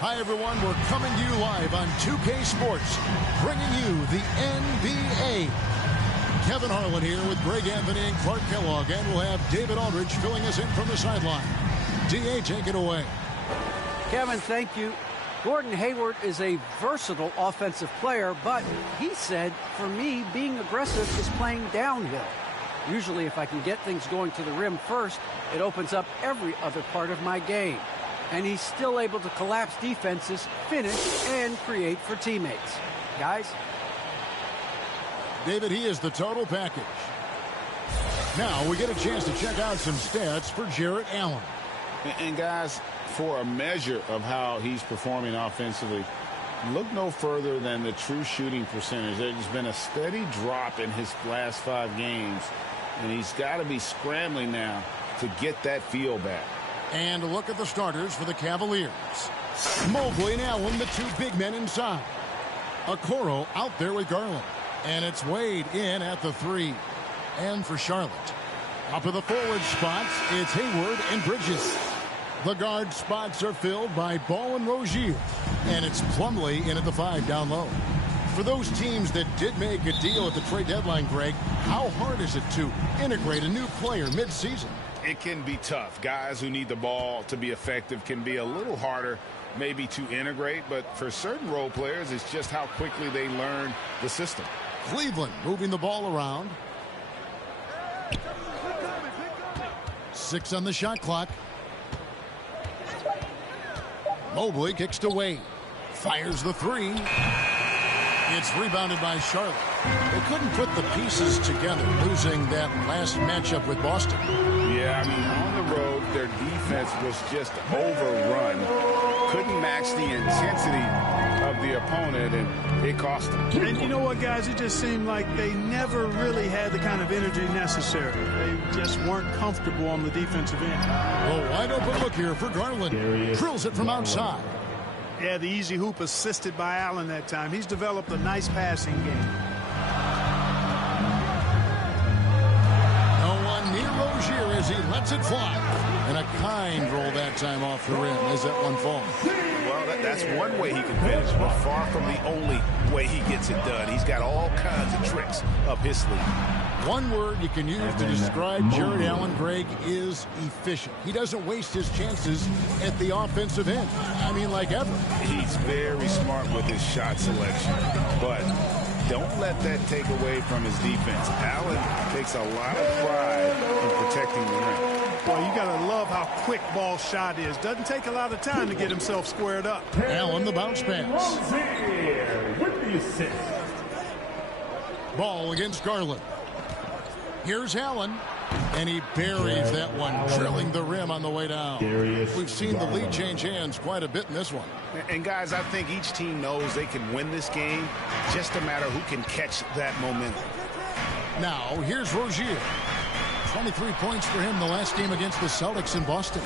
Hi, everyone. We're coming to you live on 2K Sports, bringing you the NBA. Kevin Harlan here with Greg Anthony and Clark Kellogg, and we'll have David Aldridge filling us in from the sideline. D.A., take it away. Kevin, thank you. Gordon Hayward is a versatile offensive player, but he said, for me, being aggressive is playing downhill. Usually, if I can get things going to the rim first, it opens up every other part of my game. And he's still able to collapse defenses, finish, and create for teammates. Guys? David, he is the total package. Now we get a chance to check out some stats for Jarrett Allen. And guys, for a measure of how he's performing offensively, look no further than the true shooting percentage. There's been a steady drop in his last 5 games, and he's got to be scrambling now to get that feel back. And a look at the starters for the Cavaliers. Mobley and Allen, the 2 big men inside. Okoro out there with Garland. And it's Wade in at the 3. And for Charlotte, up in the forward spots, it's Hayward and Bridges. The guard spots are filled by Ball and Rozier. And it's Plumlee in at the 5 down low. For those teams that did make a deal at the trade deadline, Greg, how hard is it to integrate a new player midseason? It can be tough. Guys who need the ball to be effective can be a little harder maybe to integrate, but for certain role players, it's just how quickly they learn the system. Cleveland moving the ball around. 6 on the shot clock. Mobley kicks to Wade. Fires the 3. It's rebounded by Charlotte. They couldn't put the pieces together, losing that last matchup with Boston. Yeah, I mean, on the road, their defense was just overrun. Couldn't match the intensity of the opponent, and it cost them. And you know what, guys? It just seemed like they never really had the kind of energy necessary. They just weren't comfortable on the defensive end. A wide open look here for Garland. Drills it from outside. Yeah, the easy hoop assisted by Allen that time. He's developed a nice passing game. No one near Rozier as he lets it fly. And a kind roll that time off the rim as that one falls. Well, that's one way he can finish, but far from the only way he gets it done. He's got all kinds of tricks up his sleeve. One word you can use to describe Jarrett Allen, Greg, is efficient. He doesn't waste his chances at the offensive end. I mean, like ever. He's very smart with his shot selection, but don't let that take away from his defense. Allen takes a lot of pride in protecting the rim. Well, you got to love how quick ball shot is. Doesn't take a lot of time to get himself squared up. Allen, the bounce pass. With the assist. Ball against Garland. Here's Allen, and he buries that one, drilling the rim on the way down. We've seen the lead change hands quite a bit in this one. And, guys, I think each team knows they can win this game. Just a matter who can catch that momentum. Now, here's Rozier. 23 points for him the last game against the Celtics in Boston.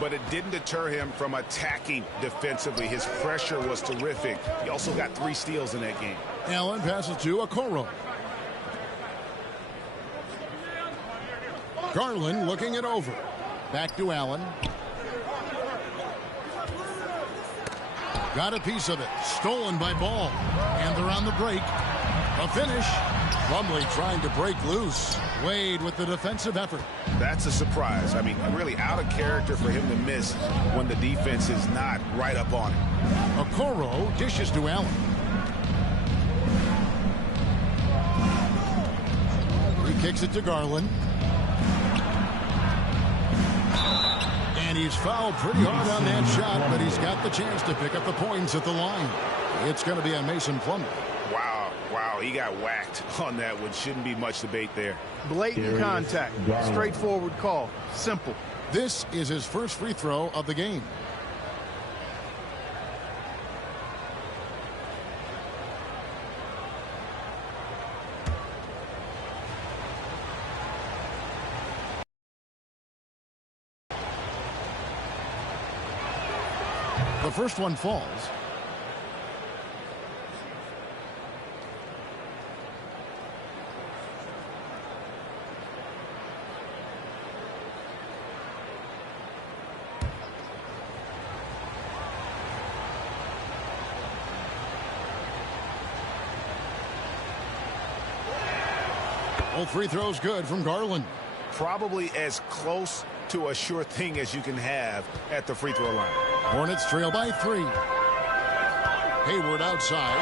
But it didn't deter him from attacking defensively. His pressure was terrific. He also got 3 steals in that game. Allen passes to Okoro. Garland looking it over. Back to Allen. Got a piece of it. Stolen by Ball. And they're on the break. A finish. Plumlee trying to break loose. Wade with the defensive effort. That's a surprise. I mean, really out of character for him to miss when the defense is not right up on him. Okoro dishes to Allen. He kicks it to Garland. And he's fouled pretty hard on that shot, but he's got the chance to pick up the points at the line. It's going to be on Mason Plumlee. Wow, he got whacked on that one. Shouldn't be much debate there. Blatant contact. Straightforward call. Simple. This is his first free throw of the game. The first one falls. Both free throws good from Garland. Probably as close to a sure thing as you can have at the free throw line. Hornets trail by 3. Hayward outside.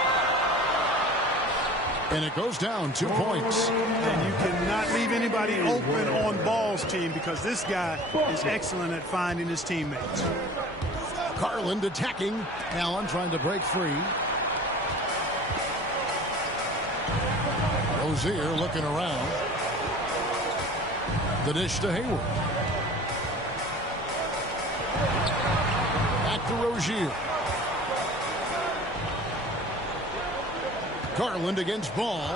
And it goes down 2 points. And you cannot leave anybody open on balls, team, because this guy is excellent at finding his teammates. Garland attacking. Allen trying to break free. Rozier looking around. The dish to Hayward. Back to Rozier. Garland against Ball.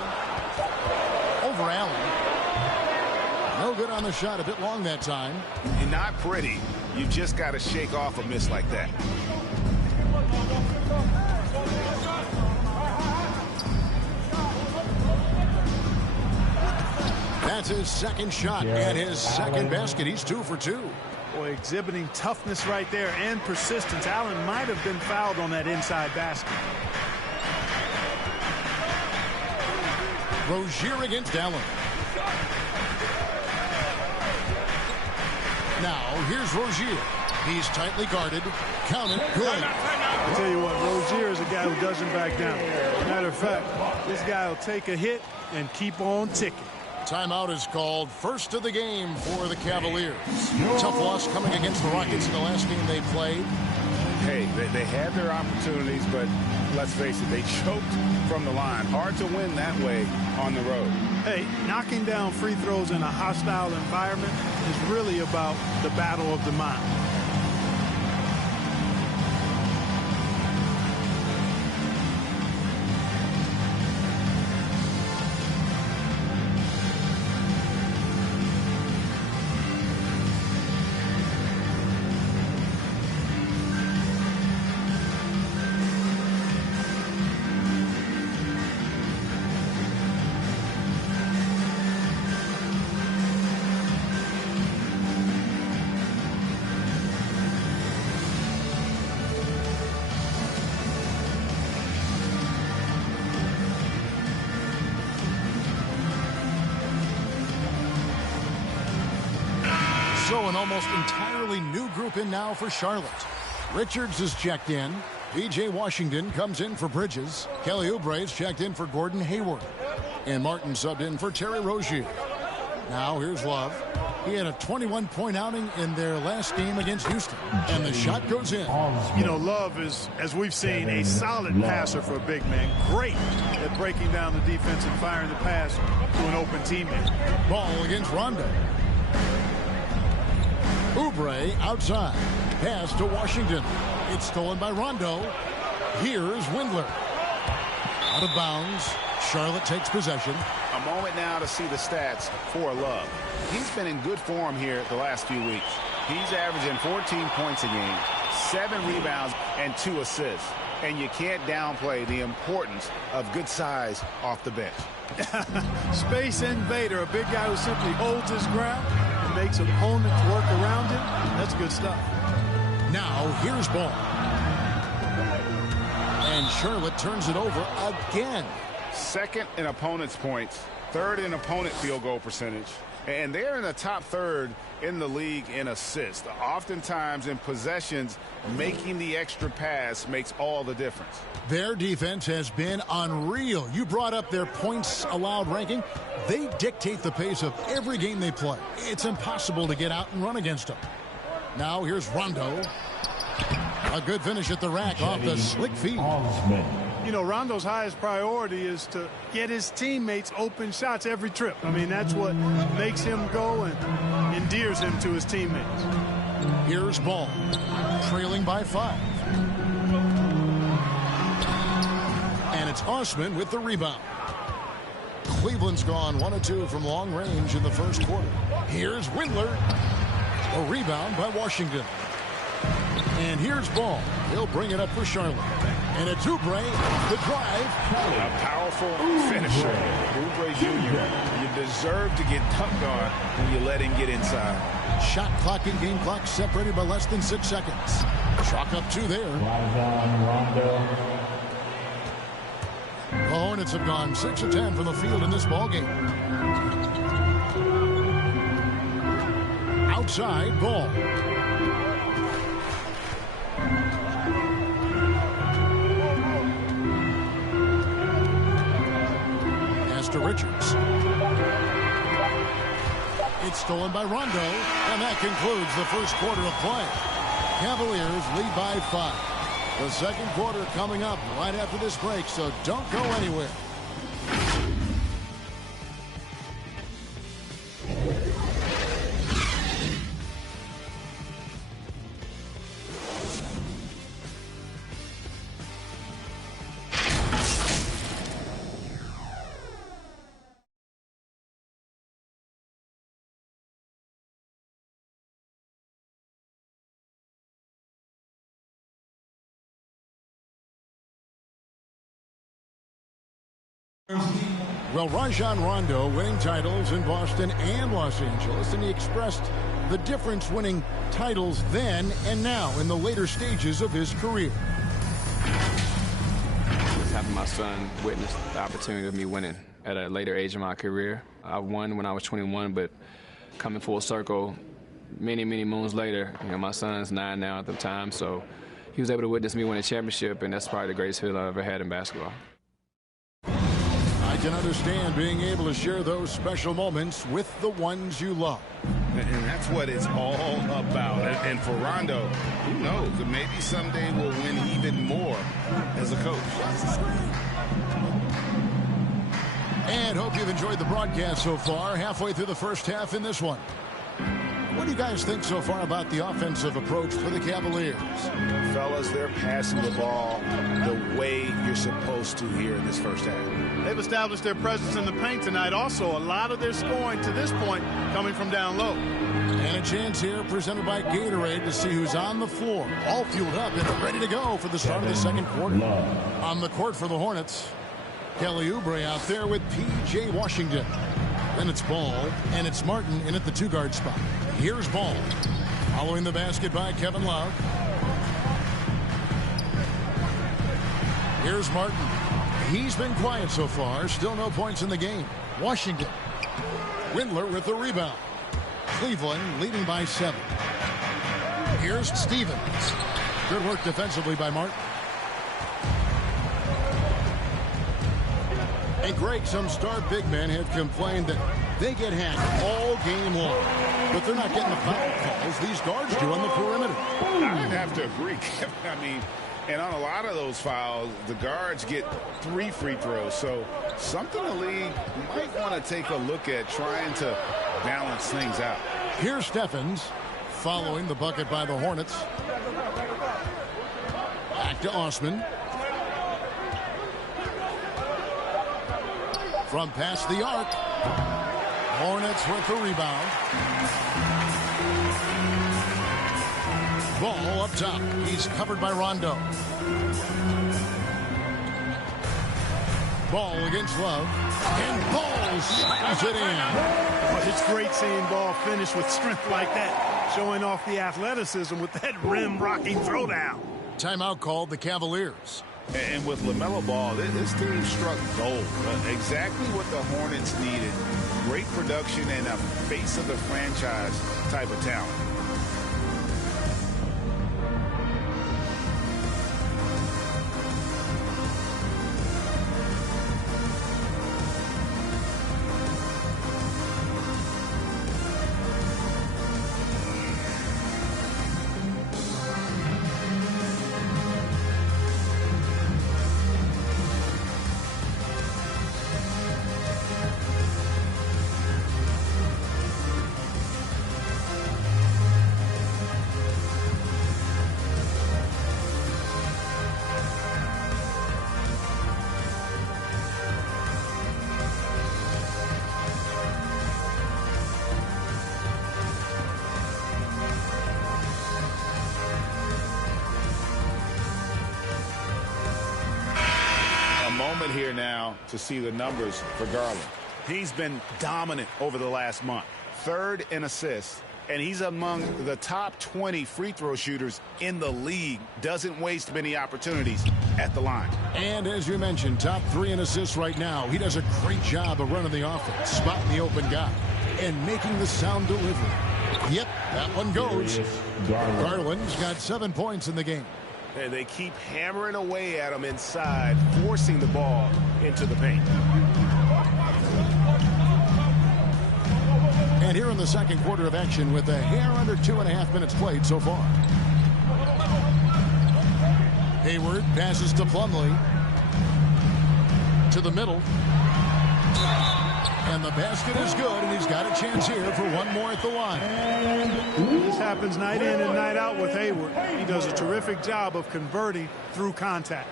Over Allen. No good on the shot. A bit long that time. You're not pretty. You just got to shake off a miss like that. That's his second shot and his second basket. He's 2 for 2. Boy, exhibiting toughness right there and persistence. Allen might have been fouled on that inside basket. Rozier against Allen. Now, here's Rozier. He's tightly guarded. Count it. Good. I tell you what, Rozier is a guy who doesn't back down. Matter of fact, this guy will take a hit and keep on ticking. Timeout is called. First of the game for the Cavaliers. Tough loss coming against the Rockets in the last game they played. Hey, they had their opportunities, but let's face it, they choked from the line. Hard to win that way on the road. Hey, knocking down free throws in a hostile environment is really about the battle of the mind. So an almost entirely new group in now for Charlotte. Richards is checked in. P.J. Washington comes in for Bridges. Kelly Oubre's checked in for Gordon Hayward. And Martin subbed in for Terry Rozier. Now here's Love. He had a 21-point outing in their last game against Houston. And the shot goes in. You know, Love is, as we've seen, a solid passer for a big man. Great at breaking down the defense and firing the pass to an open teammate. Ball against Rondo. Oubre outside. Pass to Washington. It's stolen by Rondo. Here's Windler. Out of bounds. Charlotte takes possession. A moment now to see the stats for Love. He's been in good form here the last few weeks. He's averaging 14 points a game, 7 rebounds, and 2 assists. And you can't downplay the importance of good size off the bench. Space invader, a big guy who simply holds his ground and makes opponents work around him. That's good stuff. Now here's Ball. And Charlotte turns it over again. Second in opponent's points, third in opponent field goal percentage, and they're in the top third in the league in assists. Oftentimes in possessions, making the extra pass makes all the difference. Their defense has been unreal. You brought up their points allowed ranking. They dictate the pace of every game they play. It's impossible to get out and run against them. Now here's Rondo. A good finish at the rack off the slick feed. You know, Rondo's highest priority is to get his teammates open shots every trip. I mean, that's what makes him go and endears him to his teammates. Here's Ball, trailing by 5. And it's Osman with the rebound. Cleveland's gone 1 of 2 from long range in the first quarter. Here's Windler. A rebound by Washington. And here's Ball. He'll bring it up for Charlotte. And it's Oubre, the drive. A powerful finisher. Oubre Jr., you deserve to get dunked on when you let him get inside. Shot clock and game clock separated by less than 6 seconds. Chalk up 2 there. The Hornets have gone 6 of 10 from the field in this ballgame. outside ball. Pass to Richards. It's stolen by Rondo, and that concludes the first quarter of play. Cavaliers lead by 5. The second quarter coming up right after this break, so don't go anywhere. Well, Rajon Rondo winning titles in Boston and Los Angeles, and he expressed the difference winning titles then and now in the later stages of his career. Just having my son witness the opportunity of me winning at a later age in my career. I won when I was 21, but coming full circle many, many moons later, my son's 9 now at the time, so he was able to witness me win a championship, and that's probably the greatest feeling I've ever had in basketball. I can understand being able to share those special moments with the ones you love. And that's what it's all about. And for Rondo, who knows? Maybe someday we'll win even more as a coach. And hope you've enjoyed the broadcast so far. Halfway through the first half in this one. What do you guys think so far about the offensive approach for the Cavaliers? Fellas, they're passing the ball the way you're supposed to here in this first half. They've established their presence in the paint tonight. Also, a lot of their scoring to this point coming from down low. And a chance here presented by Gatorade to see who's on the floor. All fueled up and ready to go for the start of the second quarter. On the court for the Hornets, Kelly Oubre out there with P.J. Washington. Then it's Ball, and it's Martin in at the 2-guard spot. Here's Ball. Following the basket by Kevin Love. Here's Martin. He's been quiet so far. Still no points in the game. Washington. Windler with the rebound. Cleveland leading by 7. Here's Stevens. Good work defensively by Martin. And Greg, some star big men have complained that they get hacked all game long. But they're not getting the foul calls these guards do on the perimeter. I'd have to agree. I mean, and on a lot of those fouls, the guards get 3 free throws. So something the league might want to take a look at, trying to balance things out. Here's Steffens following the bucket by the Hornets. Back to Osman. From past the arc. Hornets with the rebound. Ball up top. He's covered by Rondo. Ball against Love. And Ball slams it in. It's great seeing Ball finish with strength like that, showing off the athleticism with that rim-rocking throwdown. Timeout called the Cavaliers. And with LaMelo Ball, this team struck gold. Exactly what the Hornets needed. Great production and a face of the franchise type of talent. Here now to see the numbers for Garland. He's been dominant over the last month. 3rd in assists, and he's among the top 20 free throw shooters in the league. Doesn't waste many opportunities at the line. And as you mentioned, top 3 in assists right now. He does a great job of running the offense, spotting the open guy, and making the sound delivery. Yep, that one goes. Garland's got 7 points in the game. And they keep hammering away at him inside, forcing the ball into the paint. And here in the second quarter of action with a hair under 2.5 minutes played so far. Hayward passes to Plumlee. To the middle. And the basket is good, and he's got a chance here for one more at the line. This happens night in and night out with Hayward. He does a terrific job of converting through contact.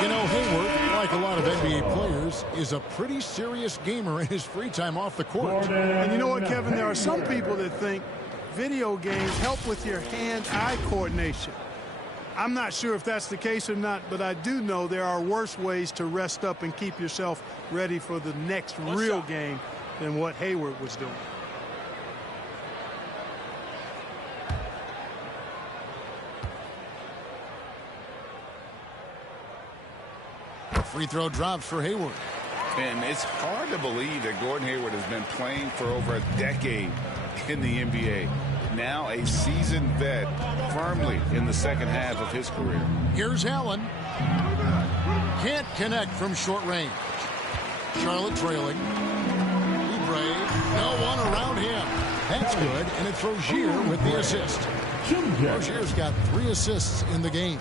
You know, Hayward, like a lot of NBA players, is a pretty serious gamer in his free time off the court. And you know what, Kevin? There are some people that think video games help with your hand-eye coordination. I'm not sure if that's the case or not, but I do know there are worse ways to rest up and keep yourself ready for the next real game than what Hayward was doing. Free throw drops for Hayward. And it's hard to believe that Gordon Hayward has been playing for over a decade in the NBA. Now a seasoned vet, firmly in the second half of his career. Here's Allen. Can't connect from short range. Charlotte trailing. Oubre, no one around him. That's good, and it's Rozier with the assist. Rozier's got 3 assists in the game.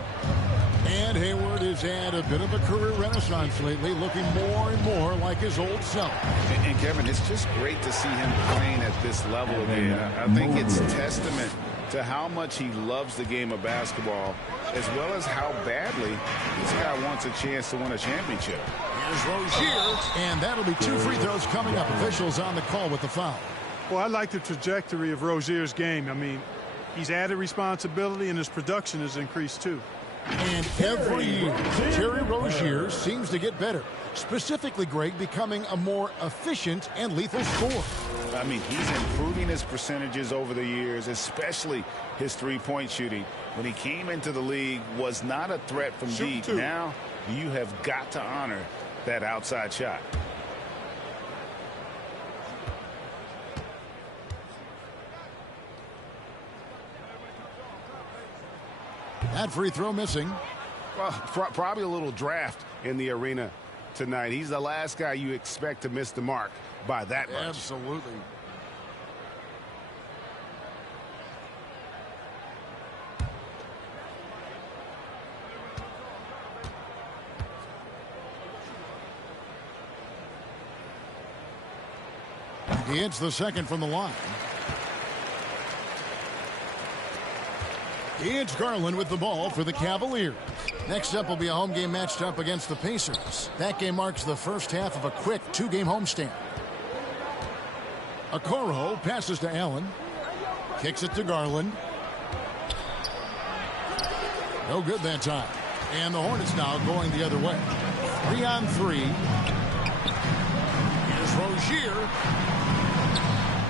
And Hayward has had a bit of a career renaissance lately, looking more and more like his old self. And Kevin, it's just great to see him playing at this level again. I think it's testament to how much he loves the game of basketball, as well as how badly this guy wants a chance to win a championship. Here's Rozier, and that'll be 2 free throws coming up. Officials on the call with the foul. Well, I like the trajectory of Rozier's game. I mean, he's added responsibility, and his production has increased, too. And every year, Terry Rozier seems to get better. Specifically, Greg, becoming a more efficient and lethal scorer. I mean, he's improving his percentages over the years, especially his three-point shooting. When he came into the league, was not a threat from deep. Now, you have got to honor that outside shot. That free throw missing. Well, probably a little draft in the arena tonight. He's the last guy you expect to miss the mark by that much. Absolutely. He hits the second from the line. It's Garland with the ball for the Cavaliers. Next up will be a home game matched up against the Pacers. That game marks the first half of a quick 2-game homestand. Okoro passes to Allen. Kicks it to Garland. No good that time. And the Hornets now going the other way. 3-on-3. Here's Rozier.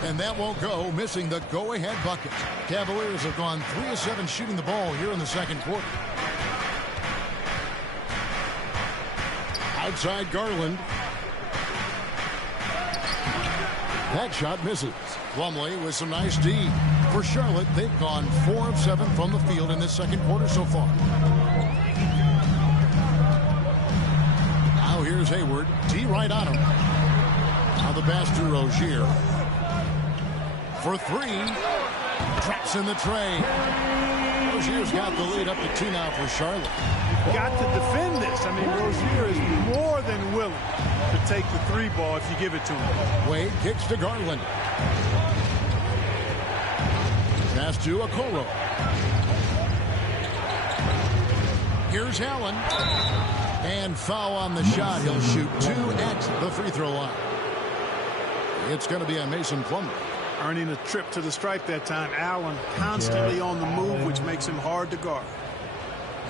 And that won't go, missing the go-ahead bucket. Cavaliers have gone 3 of 7 shooting the ball here in the second quarter. Outside Garland. That shot misses. Plumlee with some nice D. For Charlotte, they've gone 4 of 7 from the field in this second quarter so far. Now here's Hayward. D right on him. Now the pass to Rozier. For 3. Traps in the tray. Rozier's got the lead up to 2 now for Charlotte. You've got to defend this. I mean, Rozier is more than willing to take the 3 ball if you give it to him. Wade kicks to Garland. Pass to Okoro. Here's Allen. And foul on the shot. He'll shoot 2 at the free throw line. It's going to be on Mason Plumlee. Earning a trip to the stripe that time. Allen constantly on the move, which makes him hard to guard.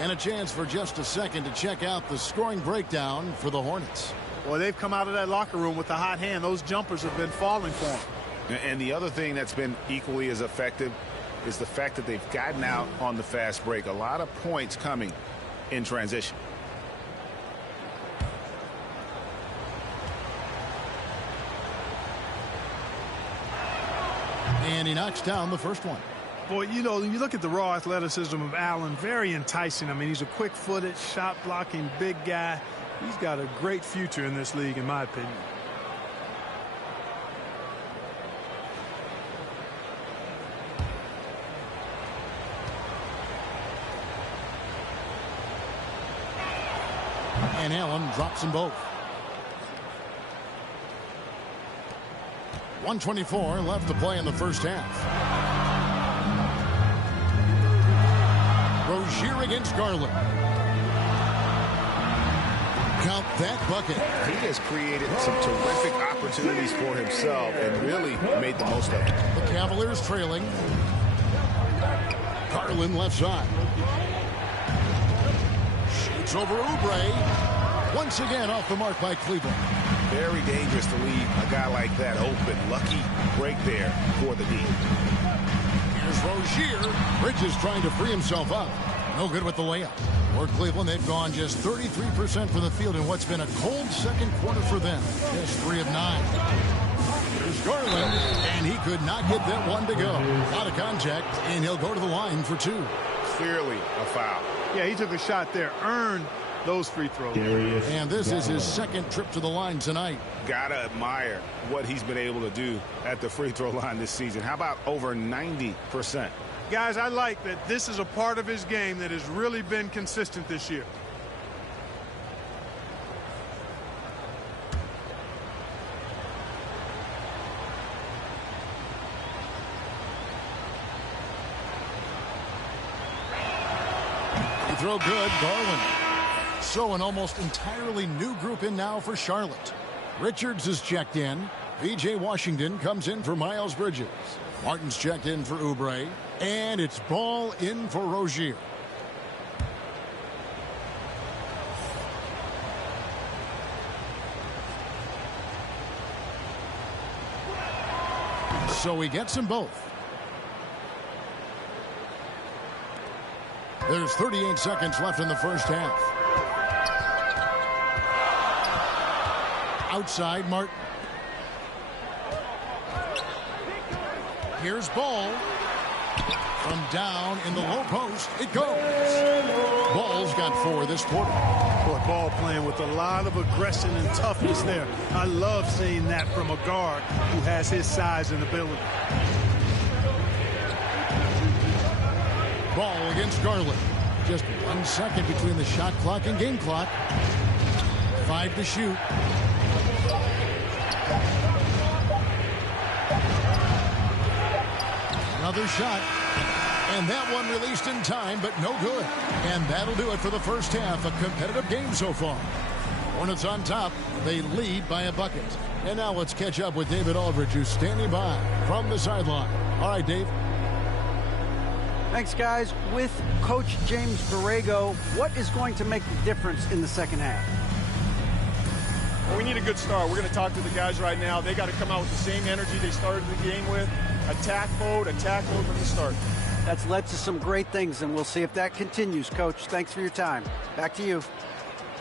And a chance for just a second to check out the scoring breakdown for the Hornets. Well, they've come out of that locker room with a hot hand. Those jumpers have been falling for them. And the other thing that's been equally as effective is the fact that they've gotten out on the fast break. A lot of points coming in transition. And he knocks down the first one. Boy, you know, you look at the raw athleticism of Allen, very enticing. I mean, he's a quick-footed, shot-blocking big guy. He's got a great future in this league, in my opinion. And Allen drops them both. 1:24 left to play in the first half. Rozier against Garland. Count that bucket. He has created some terrific opportunities for himself and really made the most of it. The Cavaliers trailing. Garland left side. Shoots over Oubre. Once again off the mark by Cleveland. Very dangerous to leave a guy like that open. Lucky break there for the D. Here's Rozier. Bridges trying to free himself up. No good with the layup. For Cleveland, they've gone just 33% from the field in what's been a cold second quarter for them. Just 3 of 9. Here's Garland, and he could not get that one to go. Out of contact, and he'll go to the line for 2. Clearly a foul. Yeah, he took a shot there, earned those free throws. And this is his second trip to the line tonight. Gotta admire what he's been able to do at the free throw line this season. How about over 90%? Guys, I like that this is a part of his game that has really been consistent this year. Free throw good, Garland. So an almost entirely new group in now for Charlotte. Richards is checked in. V.J. Washington comes in for Miles Bridges. Martin's checked in for Oubre. And it's ball in for Rozier. So he gets them both. There's 38 seconds left in the first half. Outside, Martin. Here's Ball. From down in the low post, it goes. Ball's got 4 this quarter. Boy, Ball playing with a lot of aggression and toughness there. I love seeing that from a guard who has his size and ability. Ball against Garland. Just 1 second between the shot clock and game clock. 5 to shoot. Another shot. And that one released in time, but no good. And that'll do it for the first half. A competitive game so far. Hornets on top. They lead by a bucket. And now let's catch up with David Aldridge, who's standing by from the sideline. All right, Dave. Thanks, guys. With Coach James Borrego, what is going to make the difference in the second half? Well, we need a good start. We're going to talk to the guys right now. They got to come out with the same energy they started the game with. Attack mode from the start. That's led to some great things, and we'll see if that continues, Coach. Thanks for your time. Back to you.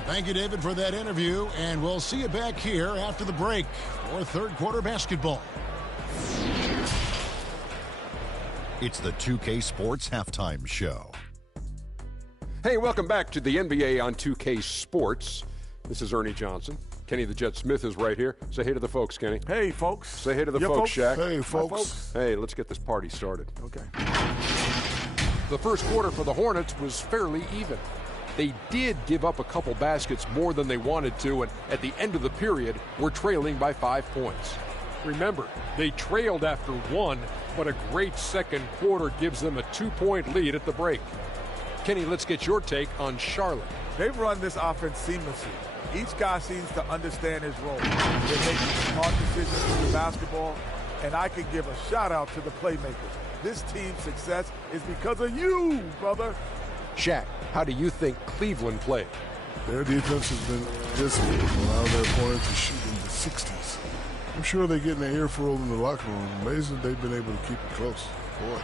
Thank you, David, for that interview, and we'll see you back here after the break for third quarter basketball. It's the 2K Sports Halftime Show. Hey, welcome back to the NBA on 2K Sports. This is Ernie Johnson. Kenny the Jet Smith is right here. Say hey to the folks, Kenny. Hey, folks. Say hey to the folks, Shaq. Hey, folks. Hey, let's get this party started. Okay. The first quarter for the Hornets was fairly even. They did give up a couple baskets more than they wanted to, and at the end of the period, were trailing by 5 points. Remember, they trailed after 1, but a great second quarter gives them a 2-point lead at the break. Kenny, let's get your take on Charlotte. They've run this offense seamlessly. Each guy seems to understand his role. They're making smart decisions with the basketball, and I can give a shout-out to the playmakers. This team's success is because of you, brother. Shaq, how do you think Cleveland played? Their defense has been disciplined, allowing their opponents to shoot in the 60s. I'm sure they're getting their earful in the locker room. Amazing they've been able to keep it close. Boy.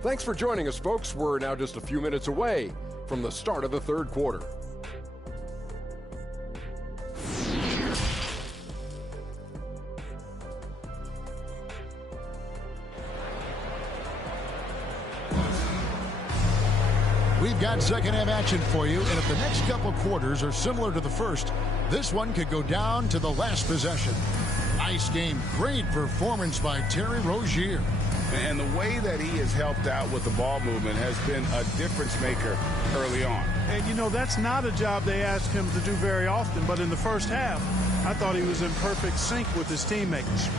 Thanks for joining us, folks. We're now just a few minutes away from the start of the third quarter. We've got second half action for you, and if the next couple quarters are similar to the first, this one could go down to the last possession. Nice game. Great performance by Terry Rozier. And the way that he has helped out with the ball movement has been a difference maker early on. And, you know, that's not a job they ask him to do very often, but in the first half, I thought he was in perfect sync with his teammates.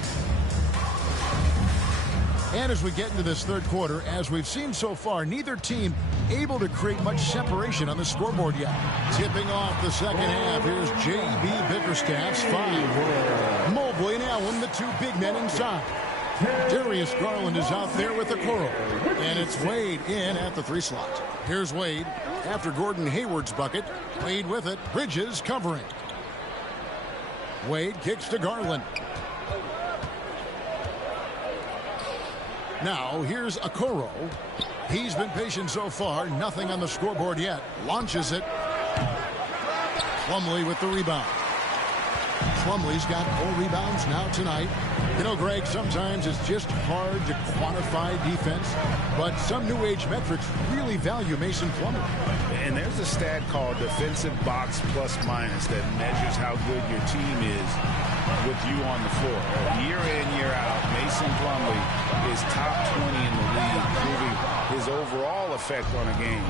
And as we get into this third quarter, as we've seen so far, neither team able to create much separation on the scoreboard yet. Tipping off the second half, here's J.B. Bickerstaff's 5. Mobley and Allen, the two big men inside. Darius Garland is out there with Okoro. And it's Wade in at the 3 slot. Here's Wade after Gordon Hayward's bucket. Wade with it. Bridges covering. Wade kicks to Garland. Now, here's Okoro. He's been patient so far. Nothing on the scoreboard yet. Launches it. Plumlee with the rebound. Plumlee's got 4 rebounds now tonight. You know, Greg, sometimes it's just hard to quantify defense, but some new age metrics really value Mason Plumlee. And there's a stat called defensive box plus minus that measures how good your team is with you on the floor. Year in, year out, Mason Plumlee is top 20 in the league, proving his overall effect on a game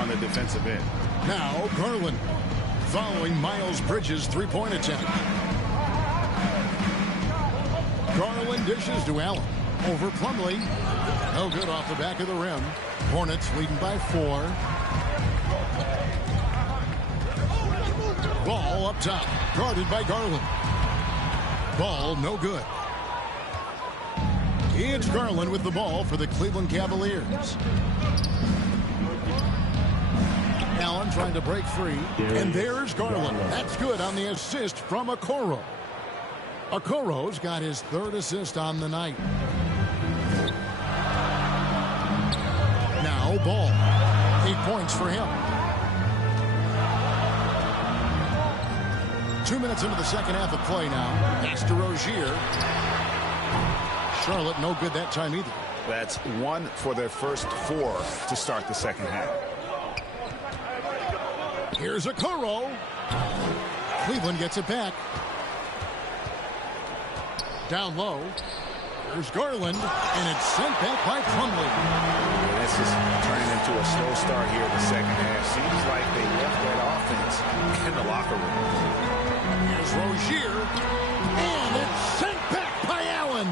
on the defensive end. Now, Garland following Miles Bridges' three-point attempt. Garland dishes to Allen. Over Plumlee. No good off the back of the rim. Hornets leading by 4. Ball up top. Guarded by Garland. Ball no good. It's Garland with the ball for the Cleveland Cavaliers. Allen trying to break free. And there's Garland. That's good on the assist from Okoro. Okoro's got his 3rd assist on the night. Now Ball. 8 points for him. 2 minutes into the second half of play now. Pass to Rozier. Charlotte no good that time either. That's 1 for their first 4 to start the second half. Here's Okoro. Cleveland gets it back. Down low. There's Garland, and it's sent back by Plumlee. Yeah, this is turning into a slow start here in the second half. Seems like they left that offense in the locker room. Here's Rozier, and it's sent back by Allen.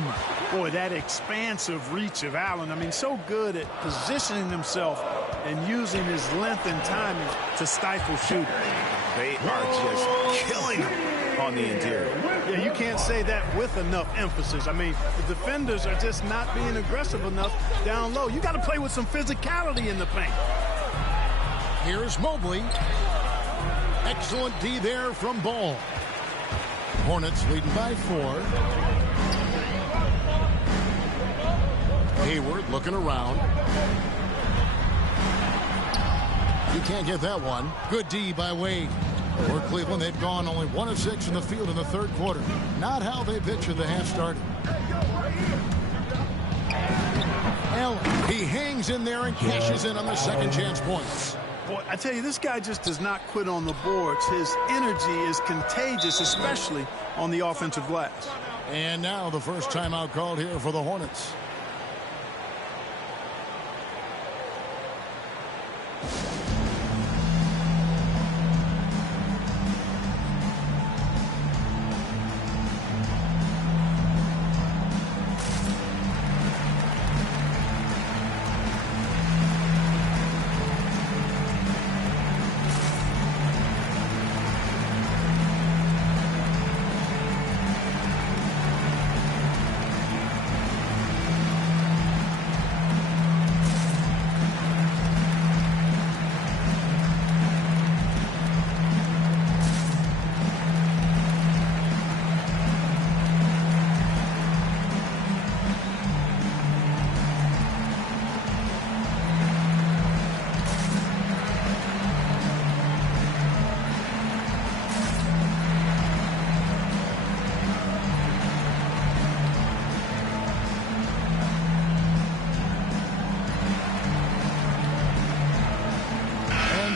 Boy, that expansive reach of Allen. I mean, so good at positioning himself and using his length and timing to stifle shooting. They are just killing him on the interior. Yeah, you can't say that with enough emphasis. I mean, the defenders are just not being aggressive enough down low. You got to play with some physicality in the paint. Here's Mobley. Excellent D there from Ball. Hornets leading by 4. Hayward looking around. You can't get that one. Good D by Wade. For Cleveland, they've gone only 1 of 6 in the field in the third quarter. Not how they pictured the half started. Allen, he hangs in there and cashes in on the second chance points. Boy, I tell you, this guy just does not quit on the boards. His energy is contagious, especially on the offensive glass. And now the first timeout called here for the Hornets.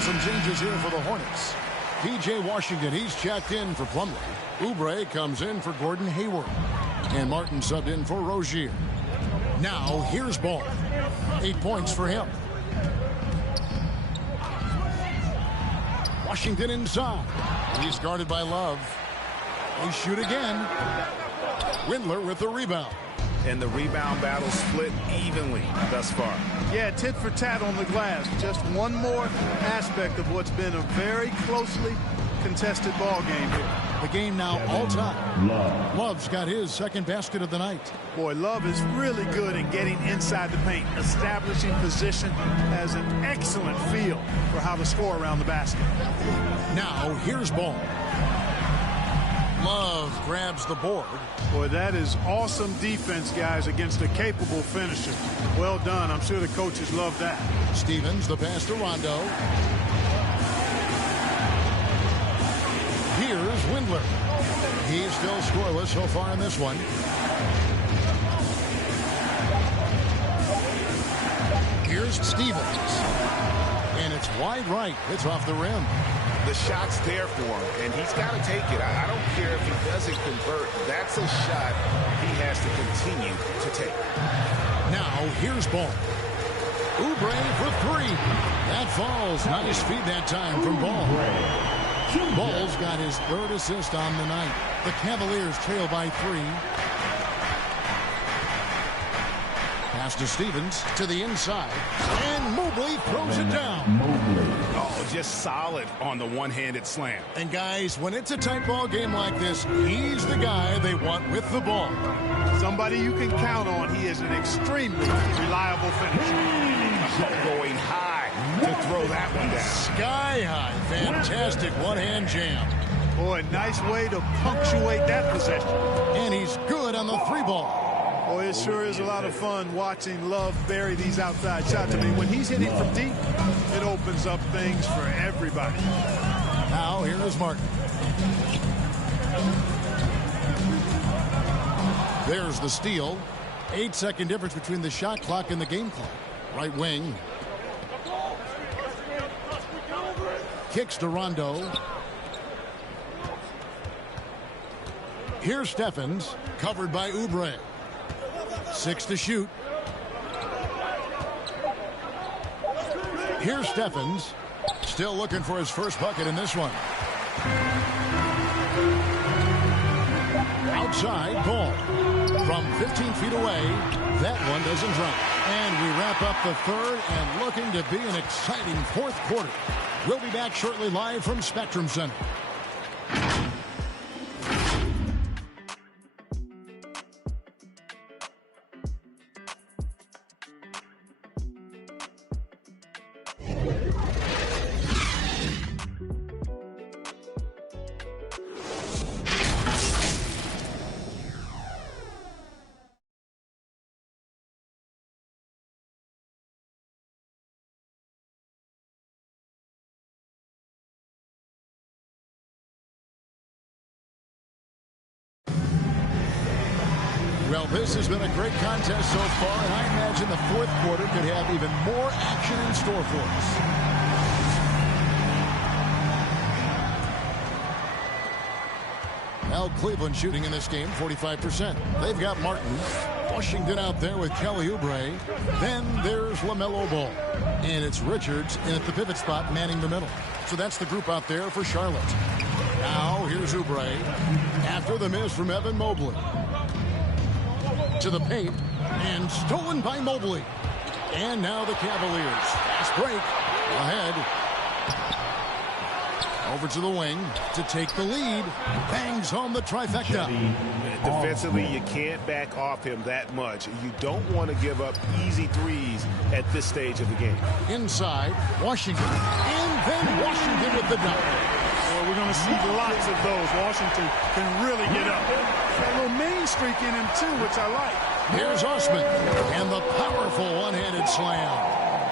some changes here for the Hornets. P.J. Washington, he's checked in for Plumlee. Oubre comes in for Gordon Hayward. And Martin subbed in for Rozier. Now, here's Ball. 8 points for him. Washington inside. He's guarded by Love. They shoot again. Windler with the rebound. And the rebound battle split evenly thus far. Yeah, tit for tat on the glass. Just one more aspect of what's been a very closely contested ball game here. The game now all time. Love's got his second basket of the night. Boy, Love is really good at getting inside the paint, establishing position, has an excellent feel for how to score around the basket. Now here's Ball. Love grabs the board. Boy, that is awesome defense, guys, against a capable finisher. Well done. I'm sure the coaches love that. Stevens, the pass to Rondo. Here's Windler. He's still scoreless so far in this one. Here's Stevens. And it's wide right. It's off the rim. The shot's there for him, and he's got to take it. I don't care if he doesn't convert. That's a shot he has to continue to take. Now, here's Ball. Oubre for three. That falls. Nice feed that time from Ball. Ball's got his third assist on the night. The Cavaliers trail by 3. Pass to Stevens to the inside. And Mobley throws it down. Oh, just solid on the one-handed slam. And guys, when it's a tight ball game like this, he's the guy they want with the ball. Somebody you can count on. He is an extremely reliable finisher. Going high to throw that one down. Sky high. Fantastic one-hand jam. Boy, nice way to punctuate that possession. And he's good on the 3-ball. Boy, it sure is a lot of fun watching Love bury these outside shots. I mean, when he's hitting from deep, it opens up things for everybody. Now, here is Martin. There's the steal. 8-second difference between the shot clock and the game clock. Right wing. Kicks to Rondo. Here's Steffens, covered by Oubre. 6 to shoot. Here's Steffens, still looking for his first bucket in this one. Outside, Ball. From 15 feet away, that one doesn't drop. And we wrap up the third and looking to be an exciting fourth quarter. We'll be back shortly live from Spectrum Center. Well, this has been a great contest so far, and I imagine the fourth quarter could have even more action in store for us. Now Cleveland shooting in this game, 45%. They've got Martin. Washington out there with Kelly Oubre. Then there's LaMelo Ball. And it's Richards in at the pivot spot manning the middle. So that's the group out there for Charlotte. Now here's Oubre after the miss from Evan Mobley. To the paint, and stolen by Mobley. And now the Cavaliers. Fast break. Ahead. Over to the wing to take the lead. Bangs home the trifecta. Defensively, you can't back off him that much. You don't want to give up easy threes at this stage of the game. Inside, Washington. And then Washington with the dunk. Well, we're going to see lots of those. Washington can really get up. Got a little mean streak in him, too, which I like. Here's Osman. And the powerful one-handed slam.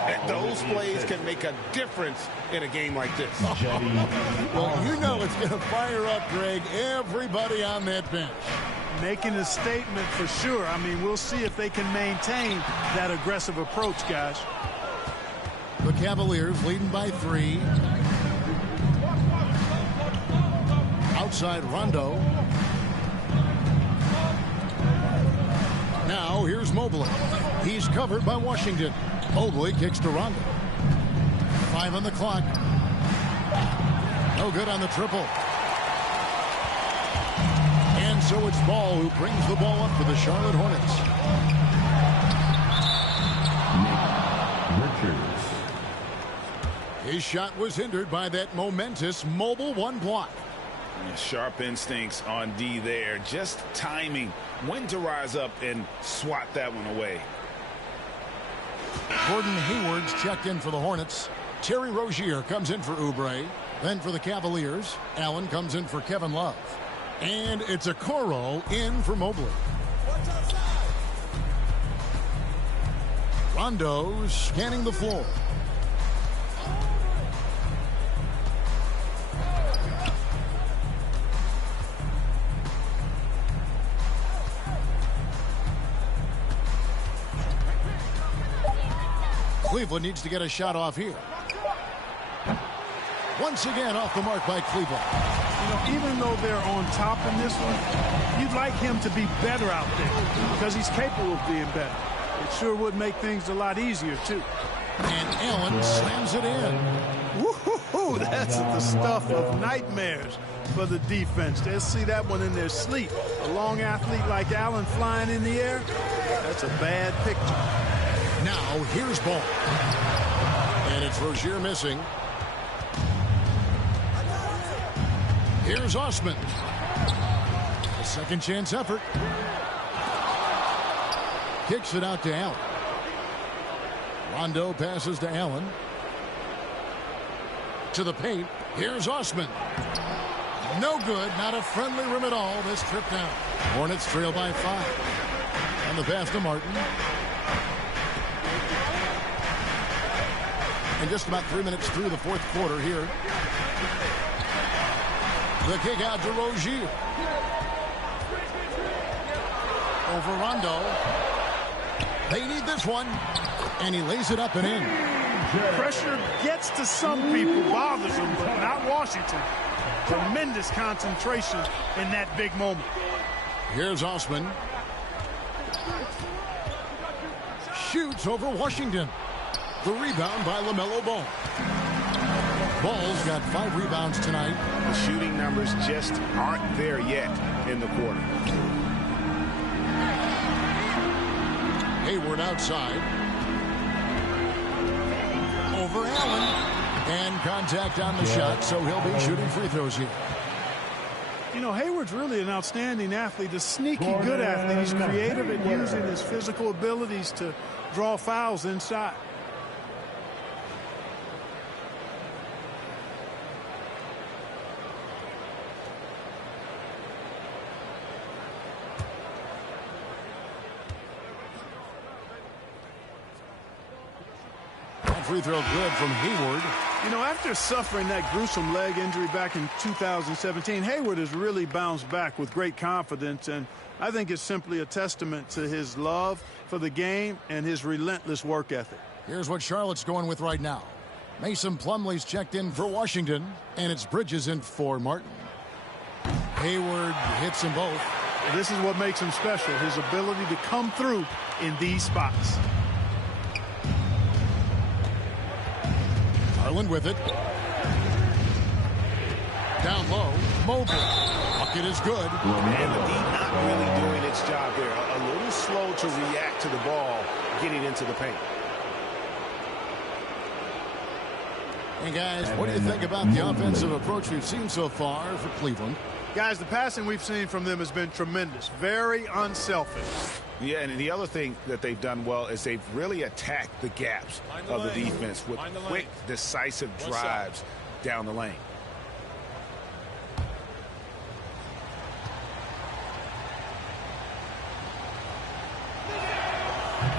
And those plays can make a difference in a game like this. Well, you know it's going to fire up, Greg, everybody on that bench. Making a statement for sure. I mean, we'll see if they can maintain that aggressive approach, guys. The Cavaliers leading by 3. Outside Rondo. Now here's Mobley. He's covered by Washington. Mobley kicks to Rondo. 5 on the clock. No good on the triple. And so it's Ball who brings the ball up for the Charlotte Hornets. His shot was hindered by that momentous mobile 1 block. Sharp instincts on D there. Just timing when to rise up and swat that one away. Gordon Hayward's checked in for the Hornets. Terry Rozier comes in for Oubre. Then for the Cavaliers, Allen comes in for Kevin Love. And it's Okoro in for Mobley. Rondo scanning the floor. Cleveland needs to get a shot off here. Once again off the mark by Cleveland. You know, even though they're on top in this one, you'd like him to be better out there because he's capable of being better. It sure would make things a lot easier, too. And Allen slams it in. Woo-hoo-hoo, that's the stuff of nightmares for the defense. They'll see that one in their sleep. A long athlete like Allen flying in the air, that's a bad picture. Now, here's Ball. And it's Rozier missing. Here's Osman. A second chance effort. Kicks it out to Allen. Rondo passes to Allen. To the paint. Here's Osman. No good. Not a friendly rim at all. This trip down. Hornets trail by 5. On the pass to Martin. And just about 3 minutes through the 4th quarter here. The kick out to Rozier. Over Rondo. They need this one. And he lays it up and in. Pressure gets to some people, bothers them, but not Washington. Tremendous concentration in that big moment. Here's Osman. Shoots over Washington. The rebound by LaMelo Ball. Ball's got 5 rebounds tonight. The shooting numbers just aren't there yet in the quarter. Hayward outside. Over Allen. And contact on the shot, so he'll be shooting free throws here. You know, Hayward's really an outstanding athlete, a sneaky good athlete. He's creative at using his physical abilities to draw fouls inside. Free throw good from Hayward. You know, after suffering that gruesome leg injury back in 2017, Hayward has really bounced back with great confidence, and I think it's simply a testament to his love for the game and his relentless work ethic. Here's what Charlotte's going with right now. Mason Plumlee's checked in for Washington, and it's Bridges in for Martin. Hayward hits them both. This is what makes him special, his ability to come through in these spots. Garland with it. Down low. Mobley. Bucket is good. And the D not really doing its job there. A little slow to react to the ball getting into the paint. Hey, guys, what do you think about the offensive approach we've seen so far for Cleveland? Guys, the passing we've seen from them has been tremendous. Very unselfish. Yeah, and the other thing that they've done well is they've really attacked the gaps of the defense with quick, decisive drives down the lane.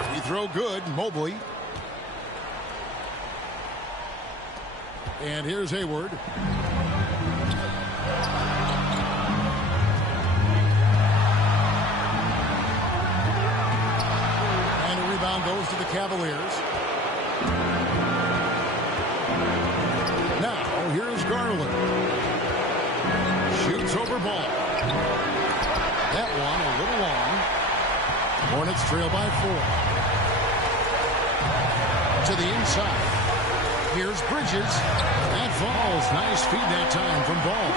Free throw good. Mobley. And here's Hayward. And a rebound goes to the Cavaliers. Garland. Shoots over ball. That one a little long. Hornets trail by 4. To the inside. Here's Bridges. That falls. Nice feed that time from Ball.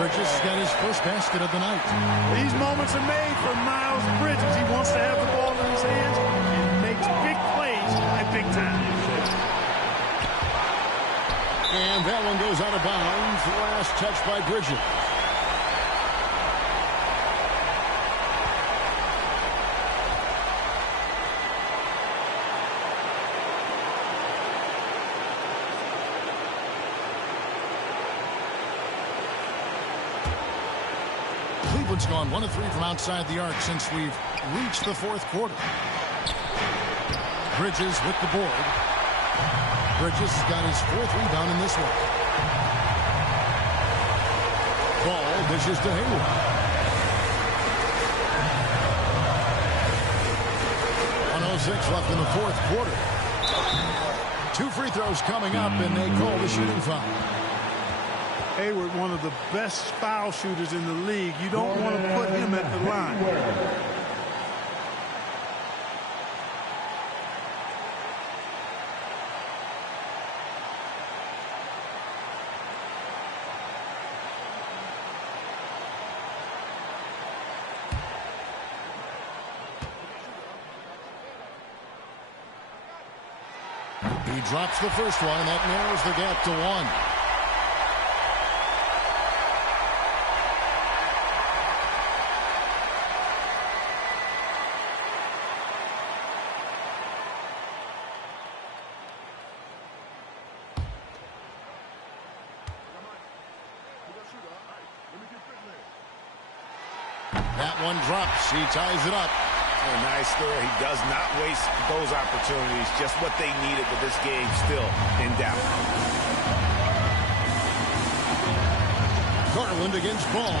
Bridges has got his first basket of the night. These moments are made for Miles Bridges. He wants to have the ball in his hands and makes big plays at big time. And that one goes out of bounds. The last touch by Bridges. Cleveland's gone 1 of 3 from outside the arc since we've reached the fourth quarter. Bridges with the board. Bridges has got his 4th rebound in this one. Ball dishes to Hayward. .106 left in the fourth quarter. 2 free throws coming up, and they call the shooting foul. Hayward, one of the best foul shooters in the league. You don't want to put him at the line. He drops the first one, and that narrows the gap to 1. That one drops. He ties it up. Oh, nice there. He does not waste those opportunities. Just what they needed, but this game still in doubt. Garland against Ball.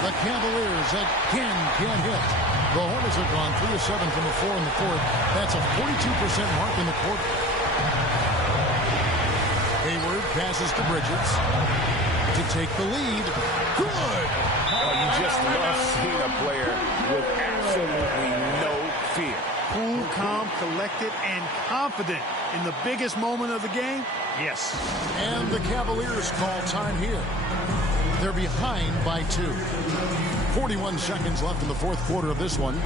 The Cavaliers again can't hit. The Hornets have gone 3 of 7 from the 4 in the fourth. That's a 42% mark in the quarter. Hayward passes to Bridges to take the lead. Good! Oh, you just love seeing a player with absolutely no fear. Cool, calm, collected, and confident in the biggest moment of the game. Yes. And the Cavaliers call time here. They're behind by 2. 41 seconds left in the fourth quarter of this one.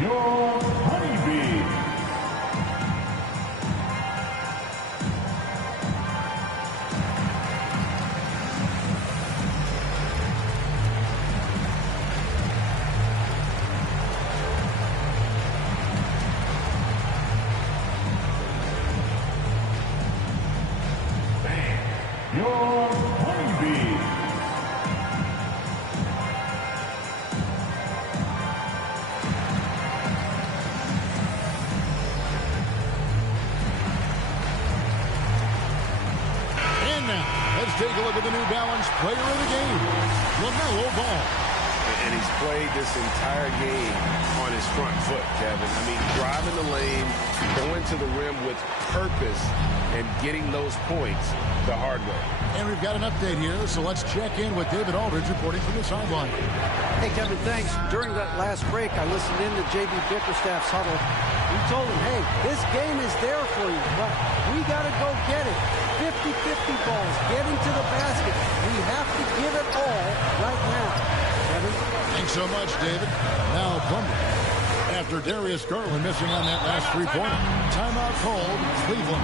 Your honeybee. Your honeybee. Let's take a look at the New Balance player of the game, LaMelo Ball. And he's played this entire game on his front foot, Kevin. I mean, driving the lane, going to the rim with purpose, and getting those points the hard way. And we've got an update here, so let's check in with David Aldridge reporting from the sideline. Hey, Kevin, thanks. During that last break, I listened in to J.B. Bickerstaff's huddle. We told him, hey, this game is there for you, but we got to go get it. 50-50 balls, getting to the basket. We have to give it all right now. Kevin? Thanks so much, David. Now, Plumber. After Darius Garland missing on that last three-pointer. Timeout called, Cleveland.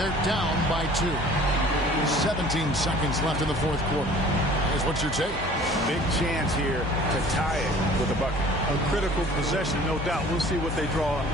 They're down by 2. 17 seconds left in the fourth quarter. Here's what's your take? Big chance here to tie it with a bucket. A critical possession, no doubt. We'll see what they draw up.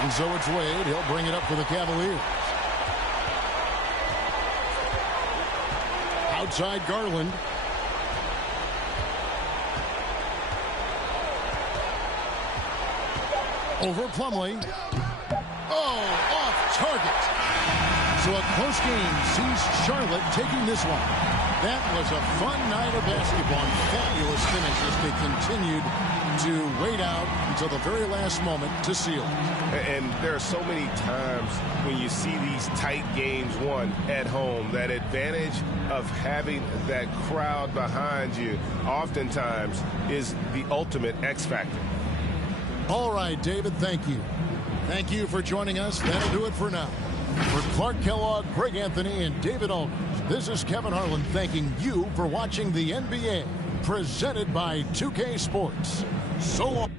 And so it's Wade. He'll bring it up for the Cavaliers. Outside Garland. Over Plumlee. Oh, off target. So a close game sees Charlotte taking this one. That was a fun night of basketball and fabulous finish as they continued to wait out until the very last moment to seal it. And there are so many times when you see these tight games won at home, that advantage of having that crowd behind you oftentimes is the ultimate X factor. All right, David, thank you. Thank you for joining us. That'll do it for now. For Clark Kellogg, Greg Anthony, and David Aldridge, this is Kevin Harlan thanking you for watching the NBA, presented by 2K Sports. So long.